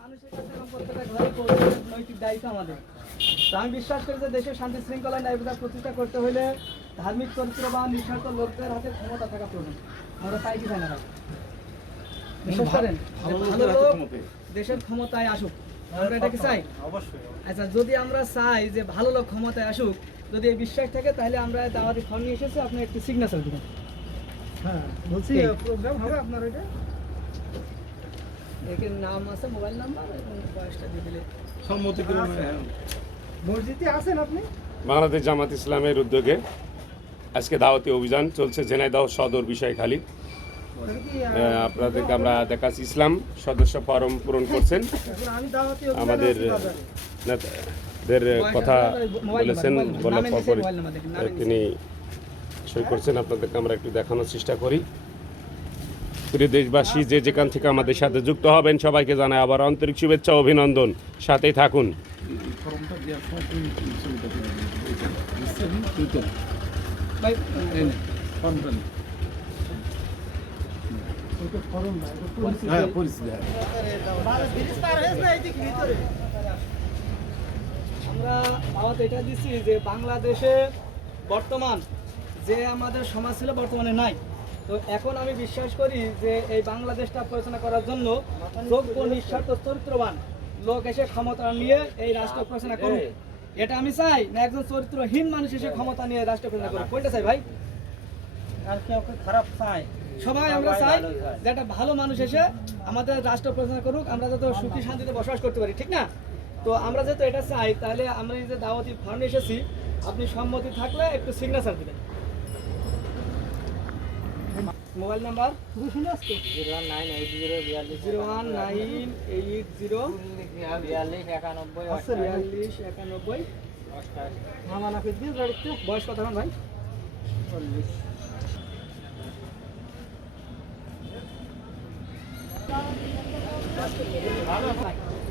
মানুষের কাছে এবং প্রত্যেকটা ঘরে পৌঁছানোর নৈতিক দায়িত্ব আমাদের। তো আমি বিশ্বাস করি যে দেশের শান্তি শৃঙ্খলা ন্যায়বিচার প্রতিষ্ঠা করতে হলে ধার্মিক চরিত্র বা নিঃস্বার্থ লোকদের হাতে ক্ষমতা থাকা প্রয়োজন। আমরা চাই কি চাই না ভাই? বিশ্বাস করেন? দেশের ক্ষমতায় আসুক। আমরা এটা কি চাই? আচ্ছা যদি আমরা চাই যে ভালো লোক ক্ষমতায় আসুক যদি এই বিশ্বাস থাকে তাহলে আমরা দাওয়াতি ফর্ম নিয়ে এসেছি আপনি একটু সিগনেচার দিবেন। হ্যাঁ বলছি প্রোগ্রাম হবে আপনার এটা নাম আছে মোবাইল নাম্বার এবং বয়সটা দিয়ে দিলে। মসজিদে আছেন আপনি? বাংলাদেশ জামাত ইসলামের উদ্যোগে আজকে দাওয়াতি অভিযান চলছে ঝেনাইদহ সদর বিষয়খালী। আপনাদেরকে আমরা দেখাচ্ছি ইসলাম সদস্য ফরম পূরণ করছেন। দাওয়াতি অভিযানে আমাদের নেতাদের কথা বলেছেন বলার পর। তিনি সই করছেন। আপনাদেরকে আমরা একটু দেখানোর চেষ্টা করি। প্রিয় দেশবাসী, যে যেখান থেকে আমাদের সাথে যুক্ত হবেন, সবাইকে জানাই আবার আন্তরিক শুভেচ্ছা, অভিনন্দন সাথেই থাকুন? আমরা এটা দিচ্ছি যে বাংলাদেশে বর্তমান যে আমাদের সমাজ ছিল বর্তমানে নাই তো এখন আমি বিশ্বাস করি যে এই বাংলাদেশটা পরিচালনা করার জন্য যোগ্য নিঃস্বার্থ চরিত্রবান লোক এসে ক্ষমতা নিয়ে এই রাষ্ট্র পরিচালনা করুক। এটা আমি চাই না একজন চরিত্রহীন মানুষ এসে ক্ষমতা নিয়ে রাষ্ট্র পরিচালনা করুক। কোনটা চাই ভাই? আর কেউ খারাপ চায়? সবাই আমরা চাই যে একটা ভালো মানুষ এসে আমাদের রাষ্ট্র পরিচালনা করুক আমরা যাতে সুখী শান্তিতে বসবাস করতে পারি ঠিক না? তো আমরা যেহেতু এটা চাই তাহলে আমরা যে দাওয়াতি ফার্ম এসেছি আপনি সম্মতি থাকলে একটু সিগনেচার দিবেন। Mobile number? শুধু শুনে আসতো zero one nine eight zero আছে রে। বিয়াল্লিশ একানব্বই মামা নাকি দিন গাড়িতে? বয়স কত এখন ভাই?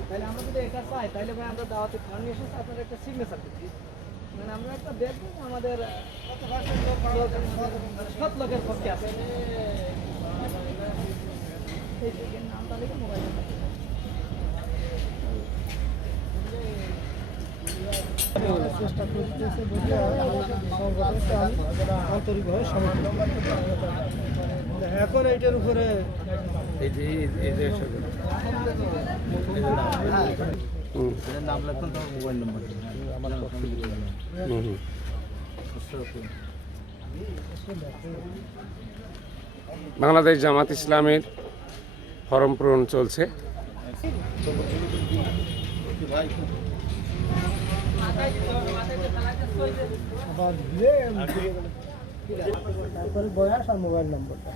তাহলে আমরা যদি এটা চাই তাহলে ভাই আমরা দাওয়াতে ফার্ম নিয়ে এসেছি আপনার একটা সিগনেচার দিচ্ছি। মানে আমরা একটা দেখব যে আমাদের সৎ লোকের পক্ষে আছে এই যে নামটা লিখে মোবাইল চেষ্টা করতেছে বুঝলে সংগঠনকে আন্তরিকভাবে সমর্থন এখন এইটার উপরে হুম, নাম লিখুন তোমার মোবাইল নম্বর আমার হুম, হুম। বাংলাদেশ জামাত ইসলামের ফরম পূরণ চলছে। তারপরে বয়স আর মোবাইল নম্বরটা।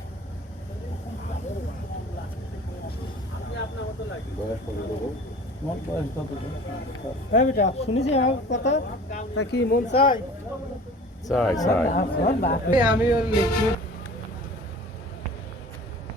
হ্যাঁ বেটা শুনেছি আমার কথা। তা কি মন চাই চাই চাই আমি ওর লিকুইড